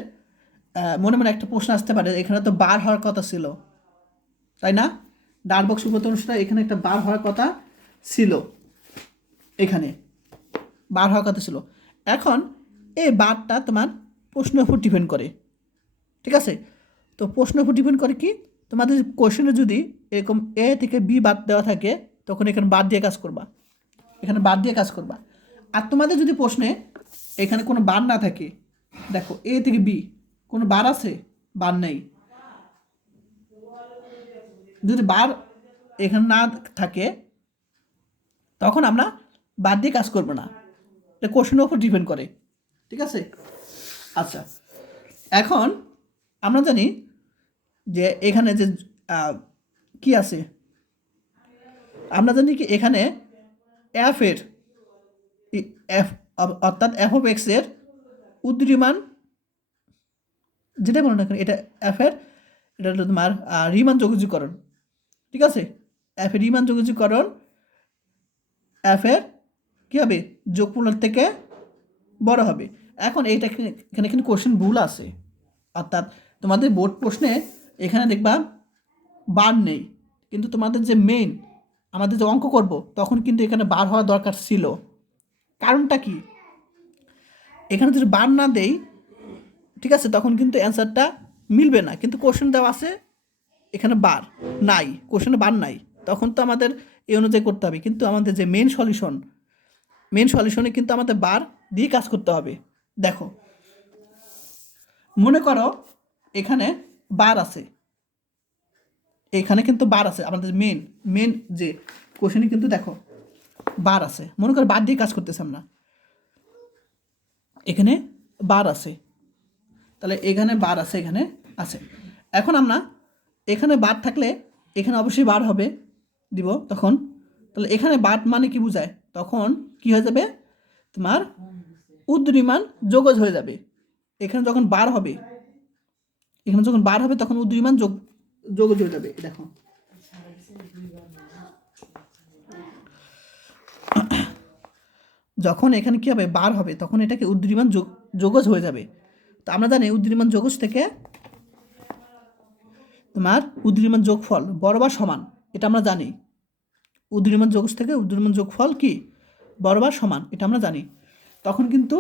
মনে মনে একটা প্রশ্ন আসতে পারে, এখানে তো বার হওয়ার কথা ছিল, তাই না? ডার বক্স উপপাদ্য অনুসারে এখানে একটা বার হওয়ার কথা ছিল, এখানে বার হওয়ার কথা ছিল। এখন এই বারটা তোমার প্রশ্নের উপর ডিপেন্ড করে। ঠিক আছে, তো প্রশ্নের উপর ডিপেন্ড করে কি, তোমাদের কোশ্চেনে যদি এরকম এ থেকে বি বাদ দেওয়া থাকে, তখন এখানে বাদ দিয়ে কাজ করবা, এখানে বাদ দিয়ে কাজ করবা। আর তোমাদের যদি প্রশ্নে এখানে কোনো বার না থাকে, দেখো এ থেকে বি কোনো বার আছে, বার নেই, যদি বার এখানে না থাকে তখন আমরা বাদ দিয়ে কাজ করবো না, এটা কোশ্চেনের উপর ডিপেন্ড করে। ঠিক আছে, আচ্ছা এখন আমরা জানি যে এখানে যে কি আছে, আমরা জানি কি এখানে এফ এর এফ অর্থাৎ এফ অফ এক্স এর উদ্দীয়মান, যেটা বলো না এটা এফ এর, এটা হলো তোমার রিমান যোগাযোগকরণ। ঠিক আছে, এফ এর রিমান যোগাযোগকরণ এফ এর কী হবে, যোগফলের থেকে বড় হবে। এখন এইটা এখানে কিন্তু কোশ্চেন ভুল আছে, অর্থাৎ তোমাদের বোর্ড প্রশ্নে এখানে দেখবা বার নেই, কিন্তু তোমাদের যে মেইন আমাদের যে অঙ্ক করব তখন কিন্তু এখানে বার হওয়া দরকার ছিল। কারণটা কি, এখানে যদি বার না দেই, ঠিক আছে, তখন কিন্তু অ্যান্সারটা মিলবে না। কিন্তু কোশ্চেন দেওয়া আছে এখানে বার নাই, কোশ্চেনে বার নাই, তখন তো আমাদের এই অনুযায়ী করতে হবে। কিন্তু আমাদের যে মেন সলিউশনে কিন্তু আমাদের বার দিয়ে কাজ করতে হবে। দেখো মনে করো এখানে বার আছে, এখানে কিন্তু বার আছে, আমাদের মেন যে কোশ্চেনে কিন্তু দেখো বার আছে, মনে করো বার দিয়ে কাজ করতেছি আমরা, এখানে বার আছে, তাহলে এখানে বার আছে, এখানে আছে। এখন আমরা এখানে বার থাকলে এখানে অবশ্যই বার হবে দিব তখন, তাহলে এখানে বার মানে কি বোঝায়, তখন কি হয়ে যাবে তোমার উদ্দীয়মান যোগজ হয়ে যাবে। এখানে যখন বার হবে, তখন উদ্দীয়মান যোগজ হয়ে যাবে। দেখো যখন এখানে কি হবে বার হবে, তখন এটাকে উদ্দীয়মান যোগজ হয়ে যাবে। তো আমরা জানি উদ্দীয়মান যোগজ থেকে তোমার উদ্দীয়মান যোগফল বড় বা সমান, এটা আমরা জানি। উদ্দীয়মান যোগজ থেকে উদ্দীয়মান যোগফল কি বড় বা সমান, এটা আমরা জানি। তখন কিন্তু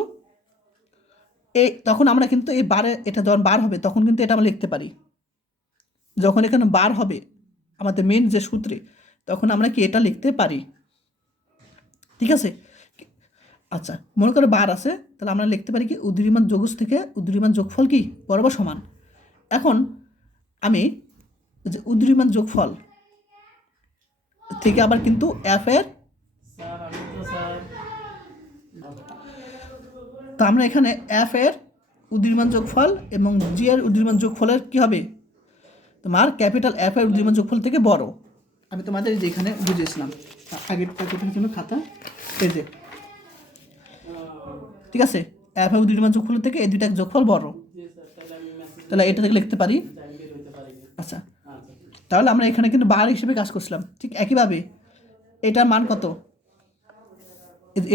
তখন আমরা কিন্তু এই বারে, এটা যখন বার হবে তখন কিন্তু এটা আমরা লিখতে পারি, যখন এখানে বার হবে আমাদের মেন যে সূত্রে, তখন আমরা কি এটা লিখতে পারি। ঠিক আছে, আচ্ছা মনে করো বার আছে, তাহলে আমরা লিখতে পারি কি উদ্দীয়মান যোগজ থেকে উদ্দীয়মান যোগফল কি বড় বা সমান। এখন আমি যে উদ্দীয়মান যোগফল থেকে আবার কিন্তু এফ এর, তো আমরা এখানে এফ এর উদ্দীয়মান যোগফল এবং জি এর উদ্দীয়মান যোগফলের কি হবে, তোমার ক্যাপিটাল এফ এর উদ্দীয়মান যোগফল থেকে বড়। আমি তোমাদের যেখানে বুঝিয়েছিলাম আগের জন্য খাতা, এই যে ঠিক আছে, এফ এর উদ্দীয়মান যোগফল থেকে এই দুইটা যোগফল বড়, তাহলে এটা থেকে লিখতে পারি। আচ্ছা তাহলে আমরা এখানে কিন্তু বার হিসেবে কাজ করছিলাম। ঠিক একইভাবে এটার মান কত,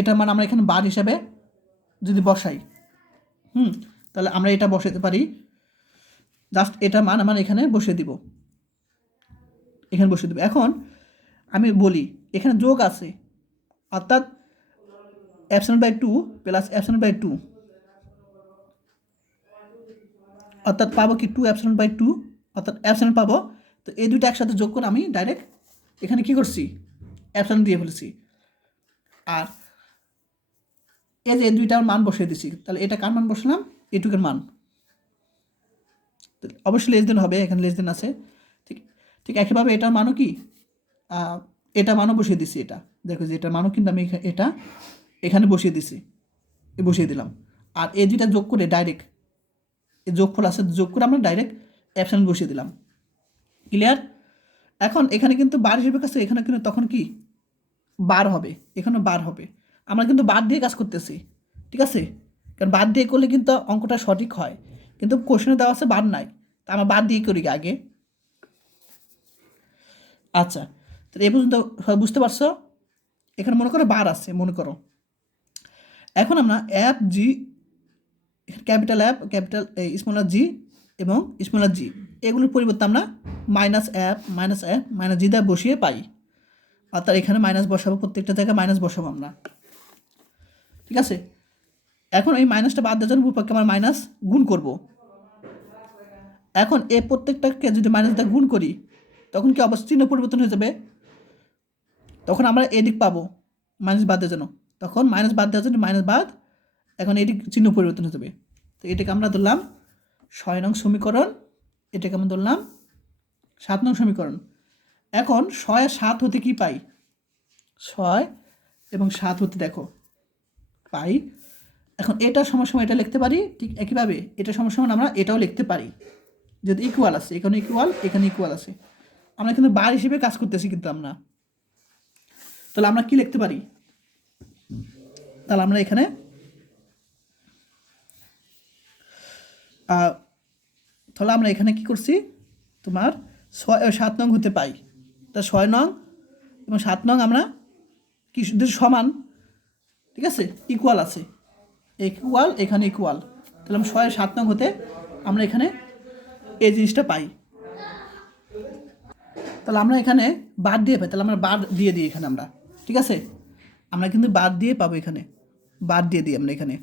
এটার মান আমরা এখানে বার হিসাবে যদি বসাই, তাহলে আমরা এটা বসাতে পারি, জাস্ট এটা মান আমার এখানে বসিয়ে দিব, এখানে বসিয়ে দেবো। এখন আমি বলি এখানে যোগ আছে, অর্থাৎ ε/2 প্লাস ε/2, অর্থাৎ পাবো কি 2ε/2, অর্থাৎ এপসিলন পাবো। তো এই দুইটা একসাথে যোগ করে আমি ডাইরেক্ট এখানে কি করছি, এপসিলন দিয়ে ফেলেছি। আর এই যে এই দুইটার মান বসিয়ে দিছি, তাহলে এটা কার মান বসালাম, এটুকের মান। অবশ্যই লেস দেন হবে, এখানে লেস দেন আছে। ঠিক ঠিক একইভাবে এটার মানও কি, এটা মানও বসিয়ে দিছি। এটা দেখো যে এটার মানও কিন্তু আমি এটা এখানে বসিয়ে দিছি, বসিয়ে দিলাম। আর এই দুইটা যোগ করে ডাইরেক্ট এই যোগফল আছে, যোগ করে আমরা ডাইরেক্ট এপসিলন বসিয়ে দিলাম। ক্লিয়ার? এখন এখানে কিন্তু বার হিসেবে কাছে, এখানে কিন্তু তখন কি বার হবে, এখানে বার হবে। আমরা কিন্তু বার দিয়ে কাজ করতেছি, ঠিক আছে? কারণ বার দিয়ে করলে কিন্তু অঙ্কটা সঠিক হয়, কিন্তু কোশ্চেনে দেওয়া আছে বার নাই, তা আমরা বার দিয়ে করি আগে। আচ্ছা, তো এই পর্যন্ত বুঝতে পারছো? এখানে মনে করো বার আছে, মনে করো। এখন আমরা অ্যাপ জি, ক্যাপিটাল অ্যাপ, ক্যাপিটাল স্মলার জি এবং স্মলার জি, এগুলোর পরিবর্তে আমরা -অ্যাপ মাইনাস জি দ্বারা বসিয়ে পাই। অর্থাৎ এখানে মাইনাস বসাবো, প্রত্যেকটা জায়গায় মাইনাস বসাবো আমরা, ঠিক আছে? এখন এই মাইনাসটা বাদ দেওয়ার জন্য উপপক্ষে আমরা মাইনাস গুণ করব। এখন এই প্রত্যেকটাকে যদি মাইনাস দিয়ে গুণ করি, তখন কি অবস্থা, চিহ্ন পরিবর্তন হয়ে যাবে। তখন আমরা এদিক পাবো মাইনাস বাদ দেওয়ার জন্য, তখন মাইনাস বাদ দেওয়ার জন্য মাইনাস বাদ, এখন এদিক চিহ্ন পরিবর্তন হয়ে যাবে। তো এটাকে আমরা ধরলাম 6 নং সমীকরণ, এটাকে আমরা ধরলাম 7 নং সমীকরণ। এখন 6 আর 7 হতে কি পাই, 6 এবং 7 হতে দেখো পাই। এখন এটা সময় এটা লিখতে পারি, ঠিক একইভাবে এটা সময় আমরা এটাও লিখতে পারি, যদি ইকুয়াল আছে, এখানে ইকুয়াল, এখানে ইকুয়াল আছে। আমরা কিন্তু বার হিসেবে কাজ করতেছি কিন্তু আমরা। তাহলে আমরা কি লিখতে পারি, তাহলে আমরা এখানে তাহলে আমরা এখানে কি করছি, তোমার 6 ও 7 নং হতে পাই। তা 6 নং এবং 7 নং আমরা কি সমান, ঠিক আছে, ইকুয়াল আছে, ইকুয়াল, এখানে ইকুয়াল। তাহলে আমরা 6 আর 7 নং হতে আমরা এখানে এই জিনিসটা পাই। তাহলে আমরা এখানে বাদ দিয়ে পাই, তাহলে আমরা বাদ দিয়ে দিই এখানে আমরা, ঠিক আছে? আমরা কিন্তু বাদ দিয়ে পাবো, এখানে বাদ দিয়ে দিই আমরা এখানে,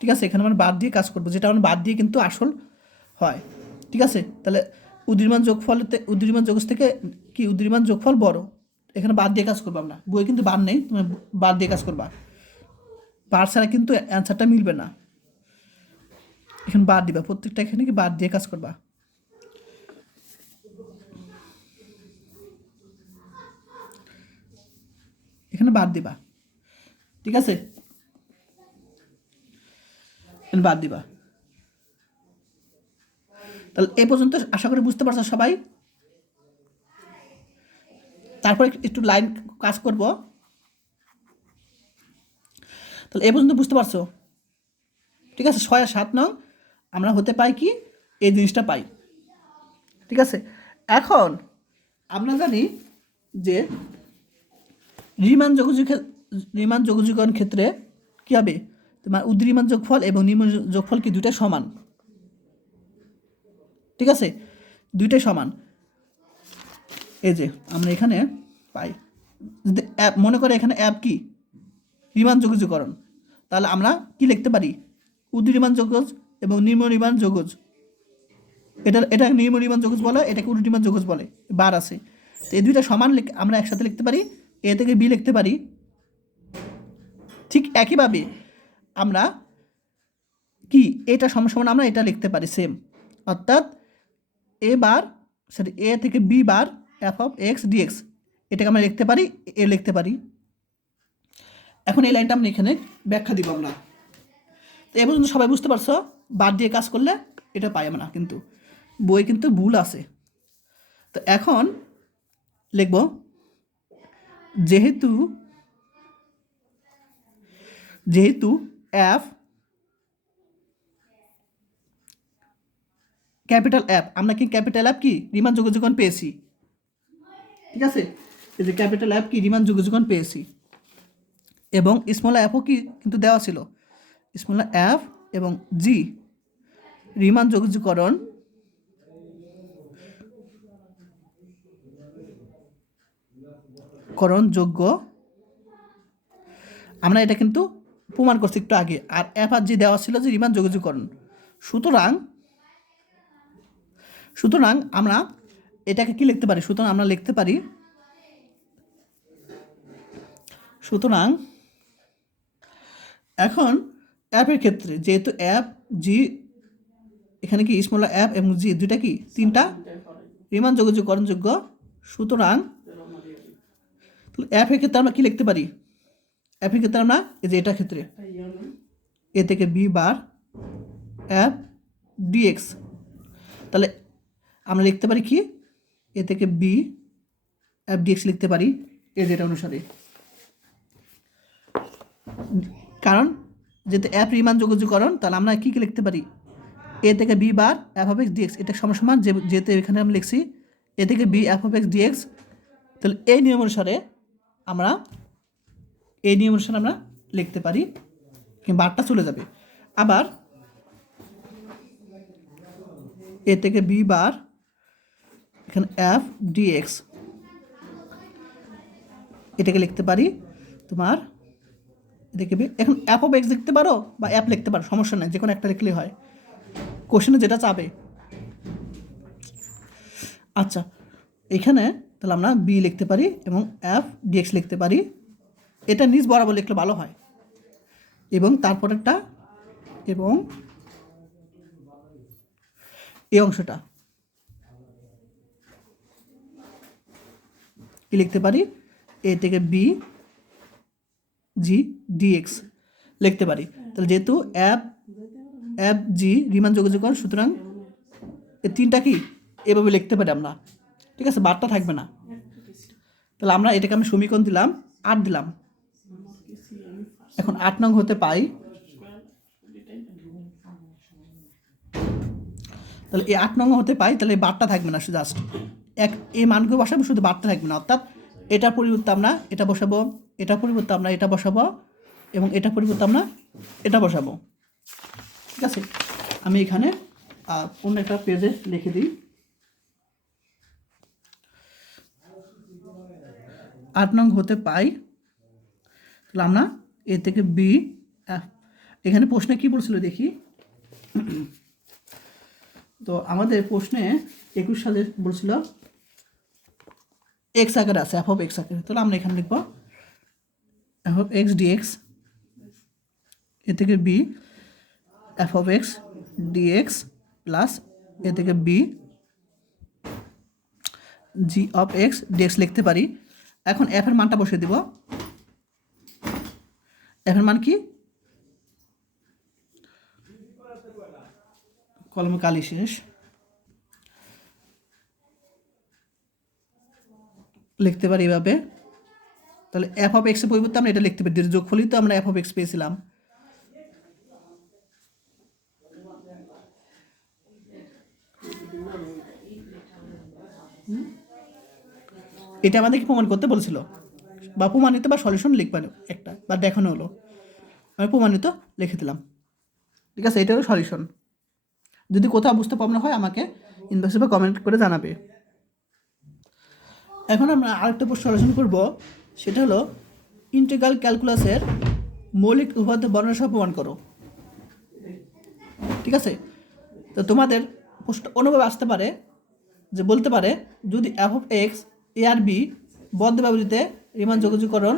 ঠিক আছে? এখানে আমরা বাদ দিয়ে কাজ করবো, যেটা আমরা বাদ দিয়ে কিন্তু আসল হয়, ঠিক আছে? তাহলে উদীয়মান যোগফলতে, উদীয়মান যোগজ থেকে কি উদীয়মান যোগফল বড়, এখানে বাদ দিয়ে কাজ করবো আমরা। বই কিন্তু বার নেই, তুমি বাদ দিয়ে কাজ করবা, বার ছাড়া কিন্তু অ্যান্সারটা মিলবে না। এখানে বাদ দিবা, প্রত্যেকটা এখানে কি বাদ দিয়ে কাজ করবা। এখানে বাদ দিবা, ঠিক আছে? বাদ দিবা। তাহলে এই পর্যন্ত আশা করি বুঝতে পারছো সবাই। তারপরে একটু লাইন কাজ করব। তাহলে এই পর্যন্ত বুঝতে পারছো, ঠিক আছে? 6 আর 7 নং আমরা হতে পাই কি, এই জিনিসটা পাই, ঠিক আছে? এখন আমরা জানি যে রিমান যোগযোগের ক্ষেত্রে কী হবে, তোমার উদ্দীয়মান যোগফল এবং নিম্ন যোগফল কি দুইটা সমান, ঠিক আছে? দুইটাই সমান। এই যে আমরা এখানে পাই, যদি অ্যাপ মনে করে এখানে অ্যাপ কি রিমান যোগজীকরণ, তাহলে আমরা কি লিখতে পারি, উদ্দীয়মান যোগজ এবং নিম্নরিমান যোগজ। এটা নিম্নরিমান যোগজ বলে, এটাকে উদ্দীয়মান যোগজ বলে, বার আছে। তো এই দুইটা সমান আমরা একসাথে লিখতে পারি, এ থেকে বি লিখতে পারি। ঠিক একইভাবে আমরা কি এটা সমান আমরা এটা লিখতে পারি সেম, অর্থাৎ এ বার সরি এ থেকে B bar f of x dx, এটাকে আমরা লিখতে পারি, এ লিখতে পারি। এখন এই লাইনটা আমরা এখানে ব্যাখ্যা দিব আমরা। তো এ পর্যন্ত সবাই বুঝতে পারছো, বার দিয়ে কাজ করলে এটা পাই আমরা, কিন্তু বই কিন্তু ভুল আছে। তো এখন লিখব, যেহেতু এফ ক্যাপিটাল অ্যাপ, আমরা কি ক্যাপিটাল অ্যাপ কি রিমান যোগযোগন পেয়েছি, ঠিক আছে? এই যে ক্যাপিটাল অ্যাপ কি রিমান যোগযোগন পেয়েছি, এবং স্মল অ্যাপও কি কিন্তু দেওয়া ছিল, স্মল অ্যাপ এবং জি রিমান যোগ্য যোগ্য, আমরা এটা কিন্তু প্রমাণ করছি একটু আগে। আর এফ আর জি দেওয়া ছিল যে রিমান যোগাযোগকরণ। সুতরাং আমরা এটাকে কি লিখতে পারি? সুতরাং আমরা লিখতে পারি, সুতরাং এখন অ্যাপের ক্ষেত্রে যেহেতু অ্যাপ জি, এখানে কি স্মল অ্যাপ এবং জি দুইটা কি তিনটা রিমান যোগাযোগকরণযোগ্য, সুতরাং অ্যাপের ক্ষেত্রে আমরা কি লিখতে পারি? অ্যাপের ক্ষেত্রে আমরা এই যে এটার ক্ষেত্রে এ থেকে বি বার অ্যাপ ডিএক্স, তাহলে আমরা লিখতে পারি কি এ থেকে বি অ্যাপ ডিএক্স লিখতে পারি এই যেটা অনুসারে, কারণ যেহেতু অ্যাপ রিমান যোগাযোগকরণ তাহলে আমরা কী লিখতে পারি? এ থেকে B bar f of x dx, এটা সমান যেহেতু এখানে আমরা লিখছি এ থেকে B f of x dx, তাহলে এই নিয়ম অনুসারে আমরা লিখতে পারি, কিন্তু বারটা চলে যাবে। আবার এ থেকে বি বার এখানে এফ ডিএক্স, এটাকে লিখতে পারি তোমার এটাকে বি, এখন এফ অফ এক্স লিখতে পারো বা অ্যাপ লিখতে পারো, সমস্যা নেই, যে কোনো একটা লিখলেই হয়, কোশ্চেনে যেটা চাবে। আচ্ছা, এখানে তাহলে আমরা বি লিখতে পারি এবং এফ ডিএক্স লিখতে পারি, এটা নিজ বরাবর লিখলে ভালো হয়। এবং তারপরেরটা এবং এই অংশটা কি লিখতে পারি? এ থেকে বি জি ডিএক্স লিখতে পারি। তাহলে যেহেতু অ্যাপ জি রিমান যোগাযোগকরণ, সুতরাং এই তিনটা কি এভাবে লিখতে পারি আমরা, ঠিক আছে, বারটা থাকবে না। তাহলে আমরা এটাকে আমি সমীকরণ দিলাম 8 দিলাম। এখন 8 নং হতে পাই, তাহলে এই 8 নং হতে পাই, তাহলে এই বারটা থাকবে না, জাস্ট এই মানগুলো বসাবো, শুধু বারটা থাকবে না, অর্থাৎ এটার পরিবর্তে আমরা এটা বসাবো, এটার পরিবর্তে আমরা এটা বসাবো এবং এটার পরিবর্তে আমরা এটা বসাবো, ঠিক আছে। আমি এখানে অন্য একটা পেজে লিখে দিই। 8 নং হতে পাই, তাহলে আমরা এ থেকে বি, এখানে প্রশ্নে কি বলছিল দেখি। তো আমাদের প্রশ্নে 21 সালে বলছিল এক্স আকারে আছে, এফ অফ এক্স আকারে, তাহলে আমরা এখানে লিখব f of x dx, a থেকে B f of x dx plus a থেকে b g of x dx লিখতে পারি। এখন এফ এর মানটা বসিয়ে দিব, এফ এর মান কি, কলমে কালি শেষ, লিখতে পারি এভাবে। তাহলে এফ অফ এক্সের পরিবর্তে আমরা এটা লিখতে পারি, যোগফলই তো আমরা এফ অফ এক্স পেয়েছিলাম। এটা আমাদেরকে প্রমাণ করতে বলছিল, বা প্রমাণিত বা সলিউশন লিখবেন একটা, বা দেখানো হলো, আমি প্রমাণিত লিখে দিলাম, ঠিক আছে, এটারও সলিউশন। যদি কোথাও বুঝতে প্রবলেম হয় আমাকে ইনবক্সে বা কমেন্ট করে জানাবে। এখন আমরা আরেকটা প্রশ্ন সলিউশন করব, সেটা হলো ইন্টিগ্রাল ক্যালকুলাসের মৌলিক উপাত্ত বর্ণনা সহ প্রমাণ করো, ঠিক আছে। তো তোমাদের প্রশ্ন অনুভবে আসতে পারে যে বলতে পারে যদি এফ অফ এক্স এ আর বি বদ্ধ ব্যবধিতে রিমান যোগাযোগকরণ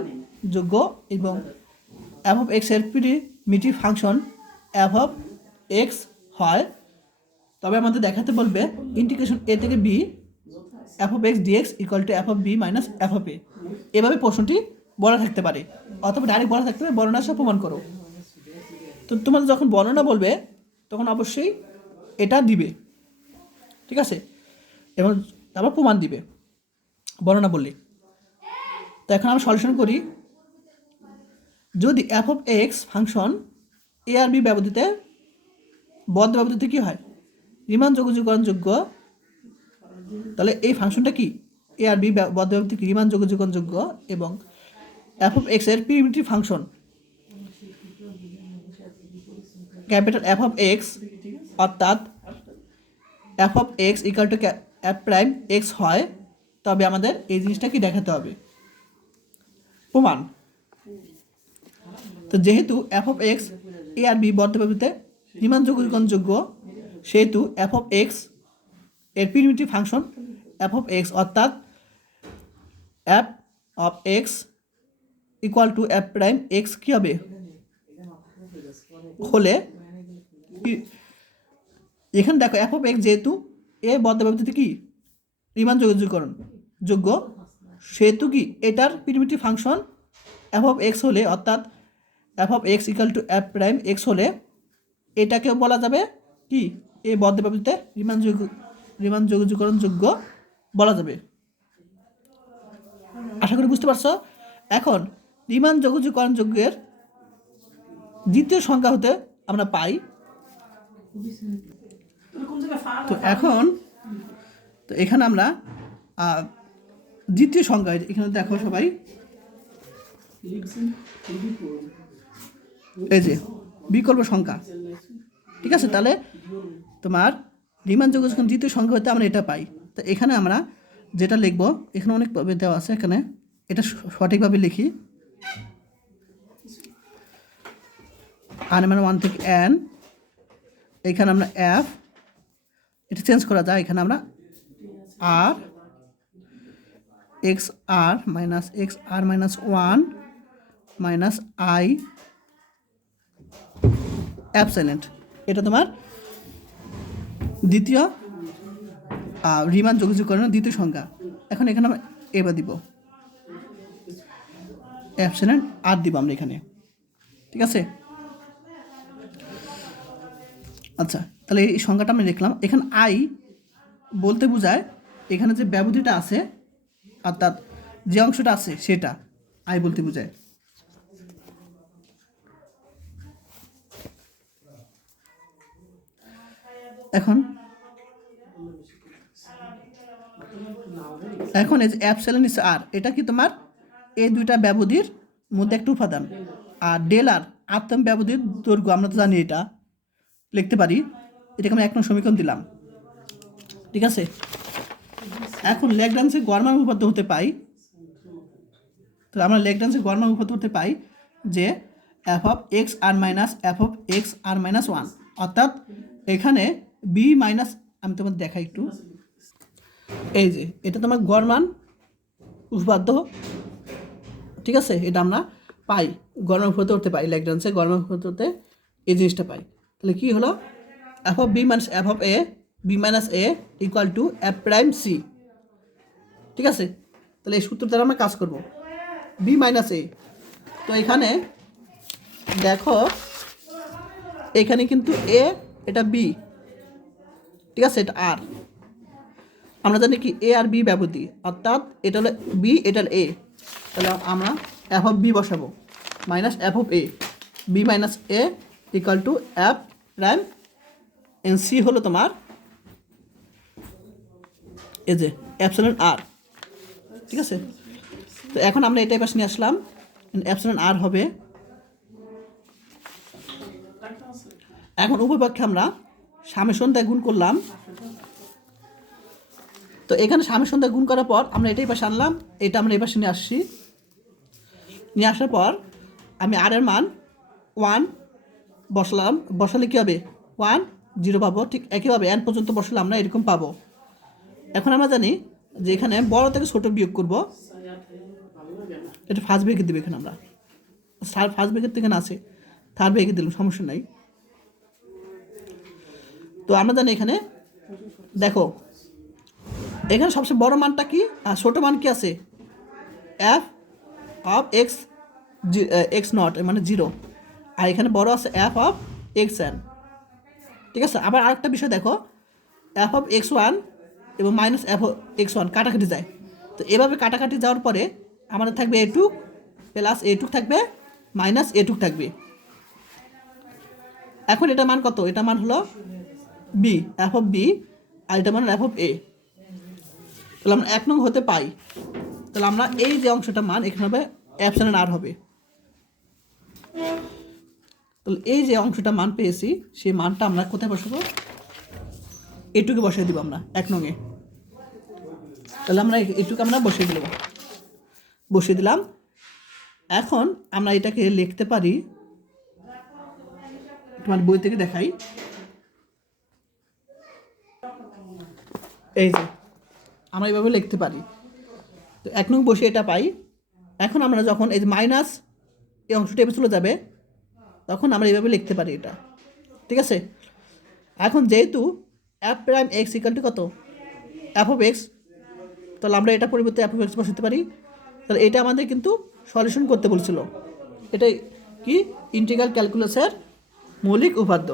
যোগ্য এবং এফ অফ এক্স এর primitive function f of x হয়, তবে আমাদের দেখাতে বলবে ইন্টিগ্রেশন এ থেকে B f of x dx equal to f of B minus f of a. এভাবে প্রশ্নটি বলা থাকতে পারে, অথবা ডাইরেক্ট বলা থাকতে পারে বর্ণনা সহ প্রমাণ করো। তো তোমাদের যখন বর্ণনা বলবে তখন অবশ্যই এটা দিবে, ঠিক আছে, এবং তারপর প্রমাণ দিবে বর্ণনা বললে। তো এখন আমরা সলিউশন করি। যদি f of x function a আর বি ব্যবধিতে বদ্ধ ব্যবধিতে কী হয় রিমান যোগাযোগকরণযোগ্য, তাহলে এই ফাংশনটা কি এ আর বি বদ্ধ ব্যবধিতে রিমান যোগাযোগকরণযোগ্য এবং এফ অফ এক্স এর primitive function capital f of x অর্থাৎ f of x equal to f prime x হয়, তবে আমাদের এই জিনিসটা কি দেখাতে হবে, প্রমাণ। তো যেহেতু এফ অফ এক্স এ আর বি বর্ধব্যবধিতে রিমান যোগ্য, সেহেতু এফ অফ এক্স এর primitive function f of x অর্থাৎ f of x equal to f prime x কী হবে হলে, এখানে দেখো এফ অফ এক্স যেহেতু এ বর্ধব্যবধিতে কি রিমান যোগ্য, সেহেতু কি এটার primitive function f of x হলে অর্থাৎ f of x equal to f prime x হলে এটাকেও বলা যাবে কি এ বর্ধব্যবধিতে রিমান যোগ্য বলা যাবে। আশা করি বুঝতে পারছো। এখন রিমান যোগ্যের দ্বিতীয় সংখ্যা হতে আমরা পাই, তো এখন তো এখানে আমরা দ্বিতীয় সংখ্যা, এখানে দেখো সবাই এই যে বিকল্প সংখ্যা, ঠিক আছে। তাহলে তোমার রিমান যোগ্য যখন দ্বিতীয় সংখ্যা হতে আমরা এটা পাই, তো এখানে আমরা যেটা লিখব, এখানে অনেকভাবে দেওয়া আছে, এখানে এটা সঠিকভাবে লিখি, মানে 1 থেকে n, এখানে আমরা এফ, এটা চেঞ্জ করা যায়, এখানে আমরা আর x R minus 1 minus i অ্যাবসেলেন্ট, এটা তোমার দ্বিতীয় রিমান যোগযোগকরণের দ্বিতীয় সংখ্যা। এখন এখানে আমরা এবার দিব অ্যাবসেলেন্ট আর দিব আমরা এখানে, ঠিক আছে। আচ্ছা, তাহলে এই সংখ্যাটা আমি লিখলাম। এখানে আই বলতে বোঝায় এখানে যে ব্যবধিটা আছে অর্থাৎ যে অংশটা আছে সেটা আই বলতে বোঝায়। এখন এই যে অ্যাপসিলন ইস আর, এটা কি তোমার এই দুইটা ব্যবধির মধ্যে একটা উপাদান, আর ডেল আর আত্ম ব্যবধির দৈর্ঘ্য, আমরা তো জানি এটা লিখতে পারি, এটাকে আমি 1 নং সমীকরণ দিলাম, ঠিক আছে। এখন ল্যাগ্রাঞ্জের গড় মান উপপাদ্য হতে পাই, তো আমরা ল্যাগ্রাঞ্জের গড় মান উপপাদ্য হতে পাই যে f of x R minus f of x R minus 1, অর্থাৎ এখানে বি মাইনাস, আমি তোমাদের দেখাই একটু, এই যে এটা তোমার গড় মান উপপাদ্য, ঠিক আছে। এটা আমরা পাই গড় মান উপপাদ্য হতে পাই, ল্যাগ্রাঞ্জের গড় মান উপপাদ্যতে এই জিনিসটা পাই। তাহলে কি হলো, f of B minus f of A B minus A equal to f prime C, ঠিক আছে। তাহলে এই সূত্র দ্বারা আমরা কাজ করব, বি মাইনাস এ। তো এখানে দেখো এখানে কিন্তু এ, এটা বি, ঠিক আছে, এটা আর, আমরা জানি কি এ আর বি ব্যবধি, অর্থাৎ এটা হলো বি, এটা হলো এ, তাহলে আমরা এফ অফ বি বসাবো minus f of A, B minus A equal to f prime এন সি হলো তোমার এই যে অ্যাপসিলন আর, ঠিক আছে। তো এখন আমরা এটাই পাশে নিয়ে আসলাম, অ্যাপসিলন আর হবে। এখন উভয়পক্ষে আমরা সামেশন দিয়ে গুণ করলাম, তো এখানে সামেশন দিয়ে গুণ করার পর আমরা এটাই পাশে আনলাম, এটা আমরা এই পাশে নিয়ে আসছি, নিয়ে আসার পর আমি আর এর মান 1 বসালাম, বসালে কী হবে 1 0 পাবো, ঠিক একইভাবে n পর্যন্ত বসালে আমরা এরকম পাবো। এখন আমরা জানি যে এখানে বড় থেকে ছোট বিয়োগ করব, এটা ফার্স্ট ব্রেকেট দেবে, এখানে আমরা ফার্স্ট ব্রেকেট তো এখানে আছে, থার্ড ব্রেকেট দিলাম, সমস্যা নাই। তো আমরা জানি এখানে দেখো এখানে সবচেয়ে বড় মানটা কি আর ছোটো মান কি আছে, F of x x not মানে 0, আর এখানে বড় আছে এফ অফ এক্স এন, ঠিক আছে। আবার আরেকটা বিষয় দেখো, এফ অফ এক্স 1 এবং মাইনাস এফ অফ এক্স 1 কাটাকাটি যায়, তো এভাবে কাটাকাটি যাওয়ার পরে আমাদের থাকবে এ টু প্লাস এ টু থাকবে মাইনাস এ টু থাকবে। এখন এটা মান কত, এটা মান হলো বি, এফ অফ বি, আর এটা মান এফ অফ এ। তাহলে আমরা 1 নং হতে পাই, তাহলে আমরা এই যে অংশটা মান এখানে হবে অ্যাপসিলন আর হবে। তাহলে এই যে অংশটা মান পেয়েছি সেই মানটা আমরা কোথায় বসাবো, এটুকু বসিয়ে দিব আমরা 1 নং এ। তাহলে আমরা এটুকু আমরা বসিয়ে দিলাম। এখন আমরা এটাকে লিখতে পারি, তোমার বই থেকে দেখাই, এই যে আমরা এইভাবে লিখতে পারি। তো 1 নং বসে এটা পাই। এখন আমরা যখন এই যে মাইনাস এই অংশটা এভাবে চলে যাবে তখন আমরা এইভাবে লিখতে পারি এটা, ঠিক আছে। এখন যেহেতু F prime x equal to কত, এফ অফ এক্স, তাহলে আমরা এটা পরিবর্তে এফ অফ এক্স বসাতে পারি। তাহলে এটা আমাদের কিন্তু সলিউশন করতে বলছিল। এটাই কি ইন্টিগ্রাল ক্যালকুলাসের মৌলিক উপাদ্য।